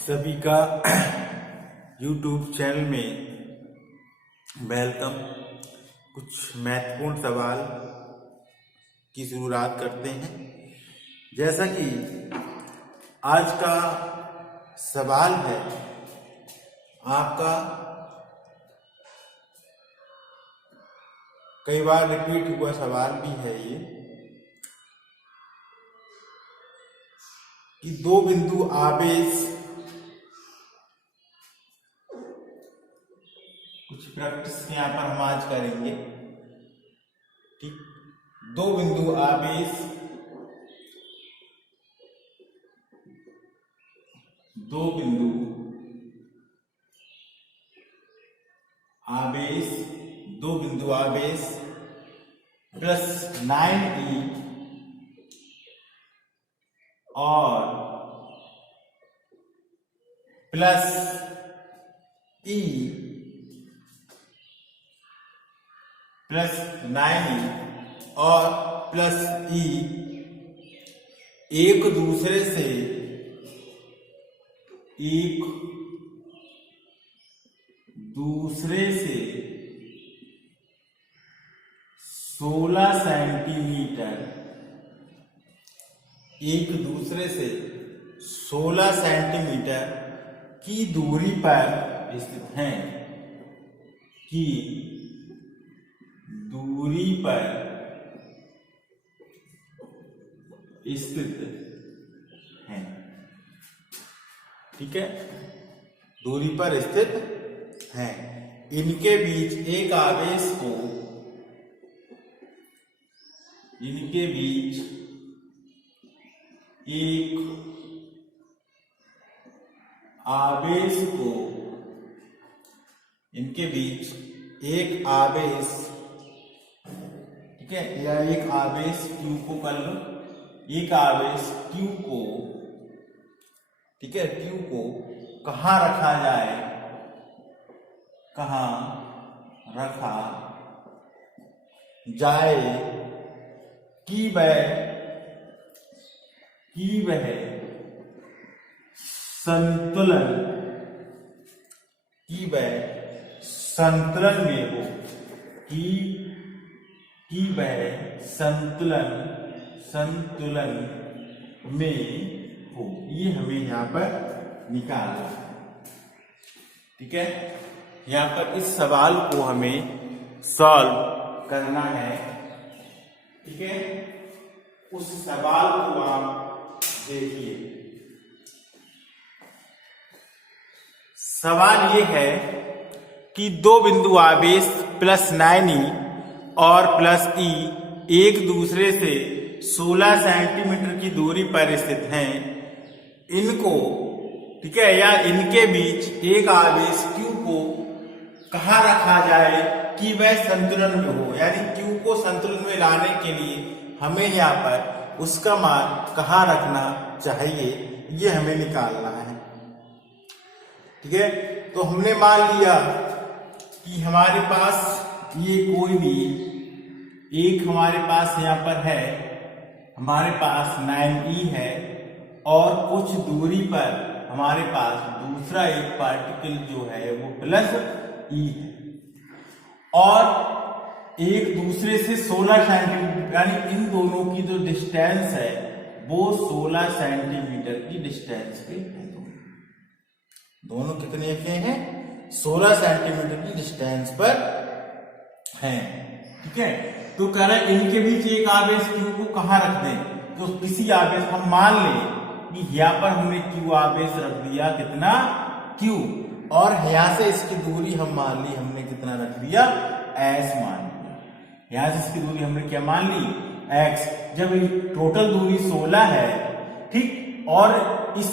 सभी का YouTube channel में वेलकम। कुछ महत्वपूर्ण सवाल की शुरुआत करते हैं। जैसा कि आज का सवाल है आपका, कई बार रिपीट हुआ सवाल भी है ये, कि दो बिंदु आवेश, कुछ प्रैक्टिस यहाँ पर हम आज करेंगे। ठीक, दो बिंदु आवेश, दो बिंदु आवेश, दो बिंदु आवेश प्लस 9e और प्लस e प्लस 9e और प्लस e एक दूसरे से 16 सेंटीमीटर, एक दूसरे से 16 सेंटीमीटर की दूरी पर स्थित हैं, की दूरी पर स्थित हैं। ठीक है, दूरी पर स्थित हैं। इनके बीच एक आवेश को, इनके बीच एक आवेश को, इनके बीच एक आवेश, ठीक है, या एक आवेश Q को कर लो, एक आवेश Q को, ठीक है, Q को कहाँ रखा जाए, कहाँ रखा जाए कि वह संतुलन, कि वह संतुलन में हो, कि वह संतुलन में हो। ये हमें यहाँ पर निकालना है। ठीक है, यहाँ पर इस सवाल को हमें सॉल्व करना है। ठीक है, उस सवाल को आप देखिए। सवाल ये है कि दो बिंदु आवेश प्लस 9e और प्लस e एक दूसरे से 16 सेंटीमीटर की दूरी पर स्थित हैं। इनको, ठीक है, या इनके बीच एक आवेश Q को कहाँ रखा जाए कि वह संतुलन में हो। यानी Q को संतुलन में लाने के लिए हमें यहाँ पर उसका मान कहाँ रखना चाहिए, ये हमें निकालना है। ठीक है, तो हमने मान लिया कि हमारे पास ये कोई भी एक, हमारे पास यहाँ पर है, हमारे पास 9e है और कुछ दूरी पर हमारे पास दूसरा एक पार्टिकल जो है वो प्लस e है और एक दूसरे से 16 सेंटीमीटर, यानी इन दोनों की जो डिस्टेंस है वो 16 सेंटीमीटर की डिस्टेंस पे है। दोनों कितने के हैं? 16 सेंटीमीटर की डिस्टेंस पर हैं। ठीक है, तो कह रहा है इनके बीच एक आवेश Q को कहाँ रख दें। तो किसी आवेश, हम मान लें कि यहाँ पर हमने Q आवेश रख दिया, कितना Q, और यहाँ से इसकी दूरी हम मान ली, हमने कितना रख दिया, S मान लिया। यहाँ से इसकी दूरी हमने क्या मान ली, X। जब टोटल दूरी 16 है, ठीक, और इस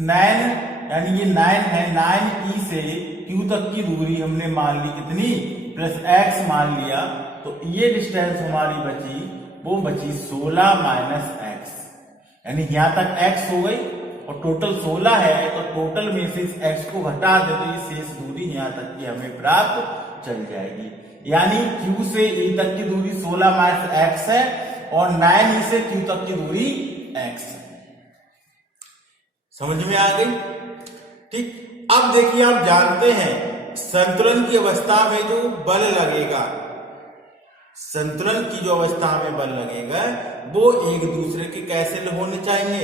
9 यानी ये 9 है, 9e से Q तक की दूरी हमने मान ली कितनी, प्लस X मान लिया। तो ये डिस्टेंस हमारी बची, वो बची 16 माइनस X, यानी यहां तक X हो गई और टोटल 16 है, तो टोटल में से इस X को घटा दे तो ये शेष दूरी यहां तक की हमें प्राप्त चल जाएगी। यानी Q से E तक की दूरी 16 माइनस X है और 9e से Q तक की दूरी X है। समझ में आ गई? ठीक। अब देखिए, आप जानते हैं संतुलन की अवस्था में जो बल लगेगा, संतुलन की जो अवस्था में बल लगेगा वो एक दूसरे के कैसे होने चाहिए?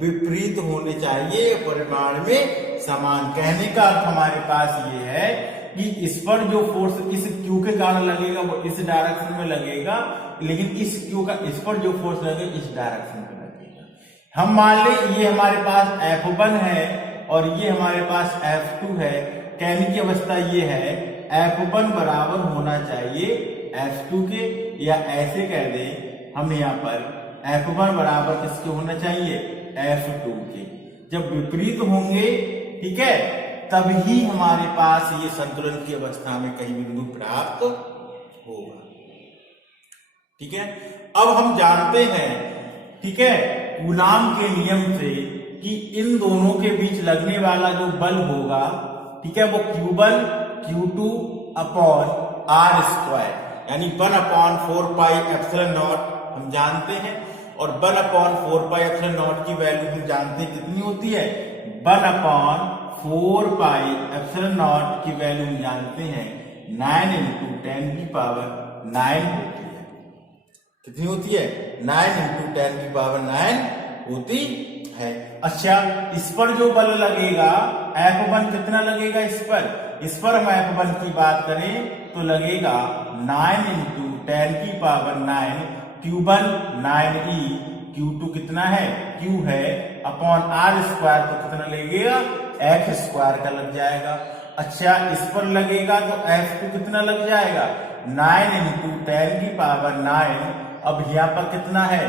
विपरीत होने चाहिए, परिमाण में समान। कहने का अर्थ हमारे पास ये है कि इस पर जो फोर्स इस क्यू के कारण लगेगा वो इस डायरेक्शन में लगेगा, लेकिन इस क्यू का इस पर जो फोर्स लगेगा इस डायरेक्शन में लगेगा। हम मान ले ये हमारे पास F1 है और ये हमारे पास F2 है। कहने की अवस्था ये है F1 बराबर होना चाहिए F2 के, या ऐसे कह दें हम यहाँ पर F1 बराबर किसके होना चाहिए? F2 के। जब विपरीत होंगे, ठीक है, तभी हमारे पास ये संतुलन की अवस्था में कहीं बिंदु प्राप्त होगा। ठीक है। अब हम जानते हैं, ठीक है, कूलाम के नियम से कि इन दोनों के बीच लगने वाला जो बल होगा, ठीक है, वो Q बल Q2 अपॉन R स्क्वायर, यानी 1/4 पाई एप्सिलॉन नॉट हम जानते हैं, और 1/4 पाई एप्सिलॉन नॉट की वैल्यू हम जानते हैं कितनी होती है? 1/4 पाई एप्सिलॉन नॉट की वैल्यू हम जानते हैं 9 × 10⁹ होती है। कितनी होती है? 9 × 10⁹ होती है। अच्छा, इस पर जो बल लगेगा F1 कितना लगेगा? इस पर हम F1 की बात करें तो लगेगा 9 × 10⁹ Q1 9e, Q2 कितना है? Q है, अपॉन R स्क्वायर तो कितना लगेगा? X स्क्वायर का लग जाएगा। अच्छा, इस पर लगेगा तो F2 कितना लग जाएगा? 9 × 10⁹। अब यहाँ पर कितना है?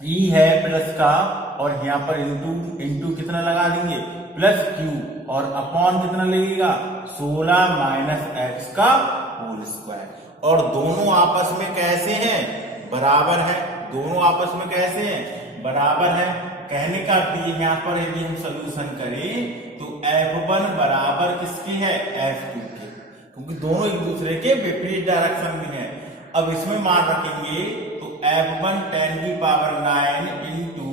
E है प्लस का, और यहाँ पर इंटू कितना लगा देंगे? प्लस Q, और अपॉन कितना लगेगा? 16 - x का होल स्क्वायर। और दोनों आपस में कैसे हैं? बराबर है। दोनों आपस में कैसे हैं? बराबर है। कहने का अर्थ ये, यहाँ पर यदि हम सोल्यूशन करें तो F1 बराबर किसके है? F2 के, क्योंकि दोनों एक दूसरे के विपरीत डायरेक्शन में है। अब इसमें मान रखेंगे तो F1 10⁹ into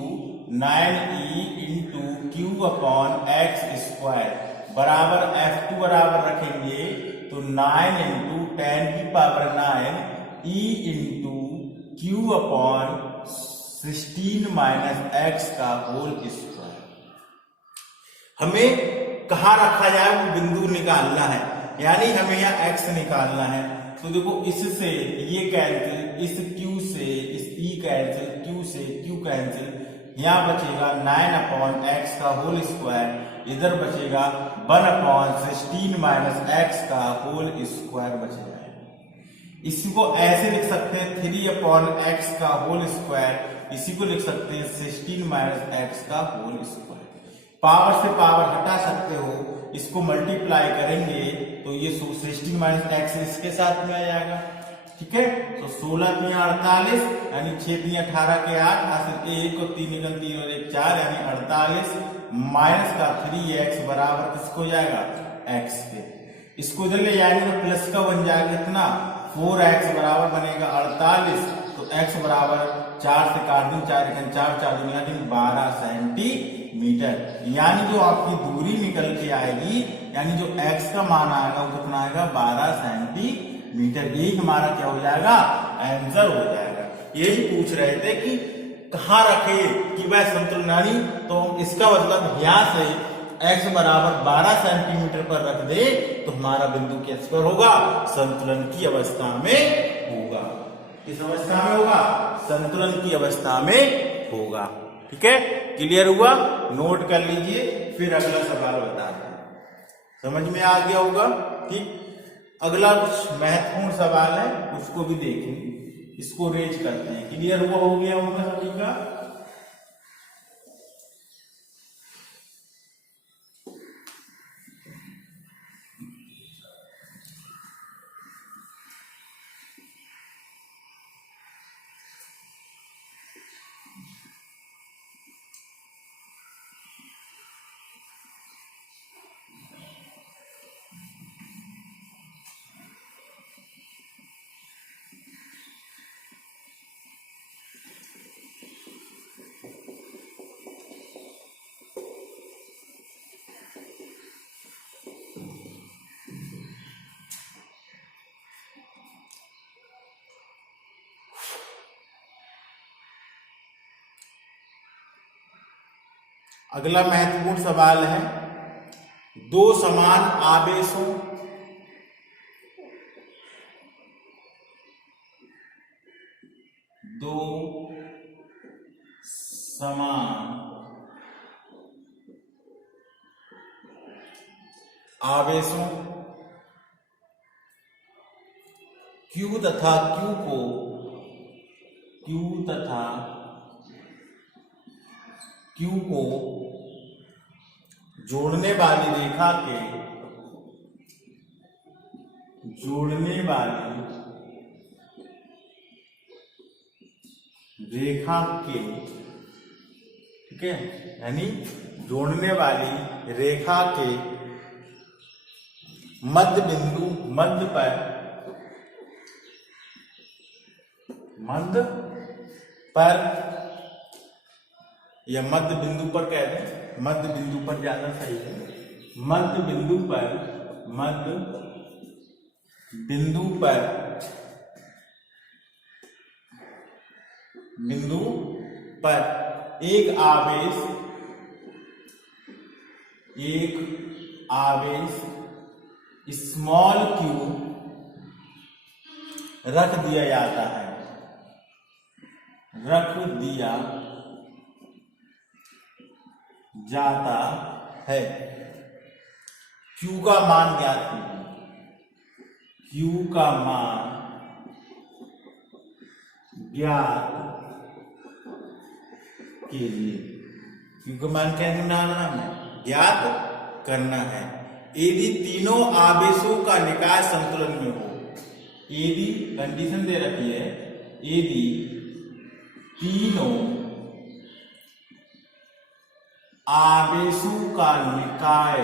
9e into Q upon x square बराबर F2 बराबर रखेंगे तो 9 × 10⁹ e into Q upon 16 - x का होल स्क्वायर। हमें कहाँ रखा जाए वो बिंदु निकालना है, यानी हमें यहाँ x निकालना है। तो देखो, इससे ये कैंसिल, इस Q से इस E कैंसिल, Q से Q कैंसिल, यहाँ बचेगा 9/x का होल स्क्वायर, इधर बचेगा 1/16 - x का होल स्क्वायर बचेगा। इसी को ऐसे लिख सकते हैं 3/x का होल स्क्वायर, इसी को लिख सकते हैं 16 - x का होल स्क्वायर। पावर से पावर हटा सकते हो, इसको मल्टीप्लाई करेंगे तो ये 16 - x इसके साथ में आ जाएगा। ठीक है, तो 16 × 48 यानी 6 × 18 के 8, हासिल 1 और 3 × 3 और 1 4 यानी 48 माइनस का 3x बराबर किसको जाएगा? x के। इसको इधर ले जाएंगे तो प्लस का बन जाएगा कितना? 4x बराबर बनेगा 48, तो x बराबर 4 से काट दूं, 4 × 4 4 दूनी 12 सेंटीमीटर, यानी जो आपकी दूरी निकल के आएगी, यानी जो x का मान आएगा वो कितना आएगा? 12 सेंटीमीटर। यही हमारा क्या हो जाएगा? आंसर हो जाएगा। यही पूछ रहे थे कि कहाँ रखे कि वह संतुलन, तो इसका मतलब यहाँ से x बराबर 12 सेंटीमीटर पर रख दे तो हमारा बिंदु किस पर होगा? संतुलन की अवस्था में होगा। किस अवस्था में होगा? संतुलन की अवस्था में होगा। ठीक है, क्लियर हुआ? नोट कर लीजिए, फिर अगला सवाल बताते हैं। समझ में आ गया होगा? ठीक, अगला कुछ महत्वपूर्ण सवाल है, उसको भी देखेंगे, इसको रेज करते हैं। क्लियर हुआ हो गया होगा सभी का? अगला महत्वपूर्ण सवाल है, दो समान आवेशों Q तथा Q को जोड़ने वाली रेखा के ठीक है, यानी जोड़ने वाली रेखा के मध्य बिंदु पर कह दें, मध्य बिंदु पर ज्यादा सही है, मध्य बिंदु पर एक आवेश स्मॉल q रख दिया जाता है। Q का मान ज्ञात कीजिए। Q का मान क्या ज्ञात करना है। यदि तीनों आवेशों का निकाय संतुलन में हो, यदि कंडीशन दे रखी है, यदि तीनों आवेशों का निकाय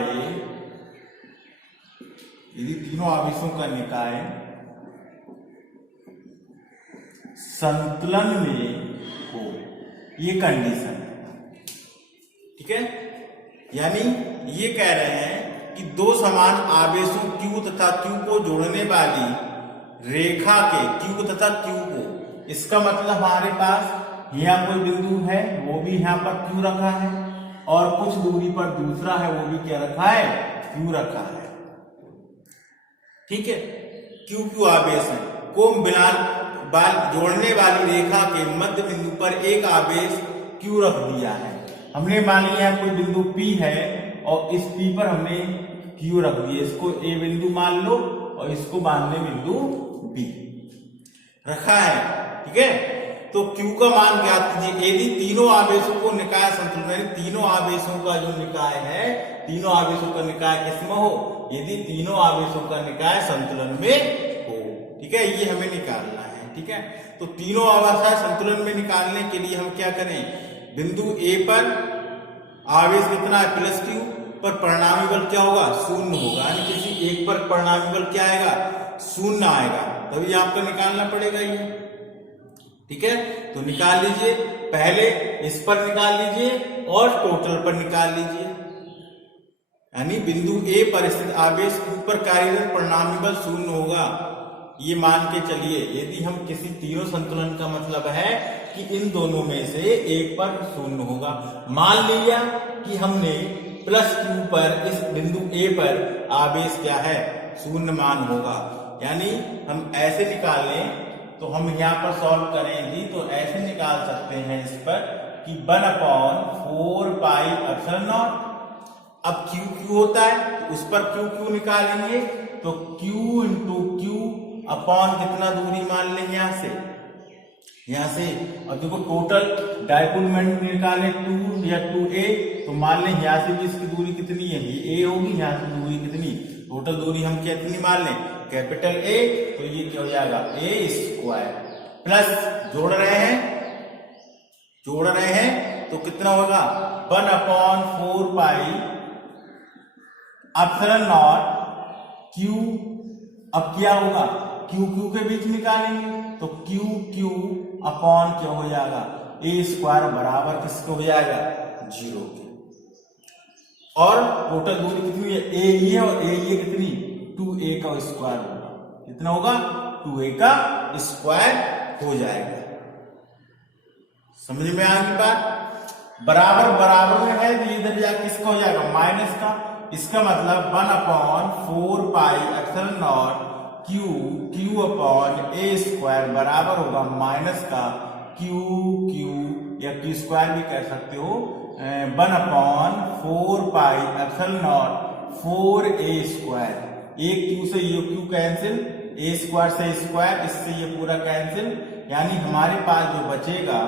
संतुलन में हो, ये कंडीशन, ठीक है। यानी ये कह रहे हैं कि दो समान आवेशों Q तथा Q को जोड़ने वाली रेखा के Q तथा Q को, इसका मतलब हमारे पास यहाँ कोई बिंदु है, वो भी यहाँ पर Q रखा है, और कुछ दूरी पर दूसरा है, वो भी क्या रखा है, Q रखा है, ठीक है। Q आवेश है को जोड़ने वाली रेखा के मध्य बिंदु पर एक आवेश Q रख दिया है। हमने मान लिया कोई बिंदु P है और इस P पर हमने Q रख दिया, इसको A बिंदु मान लो और इसको मान ले बिंदु B रखा है, ठीक है। तो Q का मान ज्ञात कीजिए। यदि तीनों आवेशों को निकाय संतुलन, तीनों आवेशों का जो निकाय है, तीनों आवेशों का निकाय किसमें हो, यदि तीनों आवेशों का निकाय संतुलन में हो, ठीक है, ये हमें निकालना है, ठीक है। तो तीनों आवेश संतुलन में निकालने के लिए हम क्या करें, बिंदु A पर आवेश कितना है +Q, पर परिणामी बल क्या होगा, शून्य होगा, यानी किसी एक पर परिणामी बल क्या आएगा, शून्य आएगा, तभी आपको निकालना पड़ेगा ये, ठीक है। तो निकाल लीजिए, पहले इस पर निकाल लीजिए और टोटल पर निकाल लीजिए, यानी बिंदु A पर स्थित आवेश Q पर कार्यरत परिणामी बल शून्य होगा, ये मान के चलिए। यदि हम किसी तीनों संतुलन का मतलब है कि इन दोनों में से एक पर शून्य होगा, मान लिया कि हमने +Q पर इस बिंदु A पर आवेश क्या है, शून्य मान होगा, यानी हम ऐसे निकाल लें, तो हम यहाँ पर सॉल्व करेंगे तो ऐसे निकाल सकते हैं इस पर कि 1/4 पाई एप्सिलॉन नॉट। अब Q होता है तो उस पर Q निकालेंगे, तो Q इंटू Q अपॉन कितना दूरी मान लें यहाँ से, और देखो टोटल डायपोल मोमेंट निकाले 2 या 2a, तो मान लें यहाँ से भी इसकी दूरी कितनी है, ये a होगी, यहाँ से दूरी कितनी, टोटल दूरी हम कितनी मान लें, कैपिटल A, तो ये क्या हो जाएगा a² प्लस जोड़ रहे हैं तो कितना होगा 1/4 पाई एप्सिलॉन नॉट Q। अब क्या होगा, Q के बीच निकालेंगे तो Q अपॉन क्या हो जाएगा, a² बराबर किसके हो जाएगा, 0 के, और टोटल दूरी कितनी है, a ये और a ये कितनी, 2a का स्क्वायर होगा, कितना होगा, 2a का स्क्वायर हो जाएगा। समझ में आ गई बात। बराबर बराबर में है तो इधर जाके किसका हो जाएगा माइनस का। इसका मतलब 1/4 पाई क्यू अपॉन ए स्क्वायर बराबर होगा माइनस का क्यू या क्यू स्क्वायर भी कह सकते हो 1/4 पाई 4a स्क्वायर। एक क्यू से ये क्यू कैंसिल, ए स्क्वायर से स्क्वायर, इससे ये पूरा कैंसिल, यानी हमारे पास जो बचेगा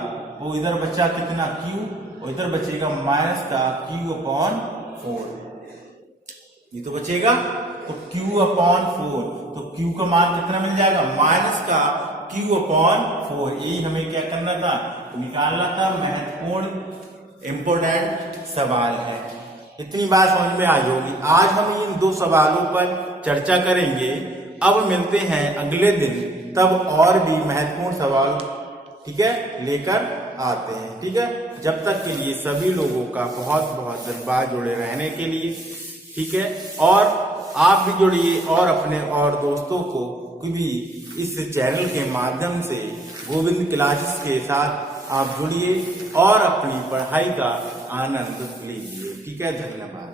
वो इधर बचा कितना क्यू और इधर बचेगा माइनस का क्यू अपॉन 4। ये तो बचेगा तो क्यू अपॉन 4, तो क्यू का मान कितना मिल जाएगा माइनस का क्यू अपॉन 4। यही हमें क्या करना था, निकालना था। महत्वपूर्ण इंपोर्टेंट सवाल है। इतनी बात समझ में आई होगी। आज हम इन 2 सवालों पर चर्चा करेंगे। अब मिलते हैं अगले दिन, तब और भी महत्वपूर्ण सवाल ठीक है लेकर आते हैं। ठीक है, जब तक के लिए सभी लोगों का बहुत बहुत धन्यवाद जुड़े रहने के लिए। ठीक है, और आप भी जुड़िए और अपने और दोस्तों को भी इस चैनल के माध्यम से गोविंद क्लासेस के साथ आप जुड़िए और अपनी पढ़ाई का आनंद लीजिए। ठीक है, धन्यवाद।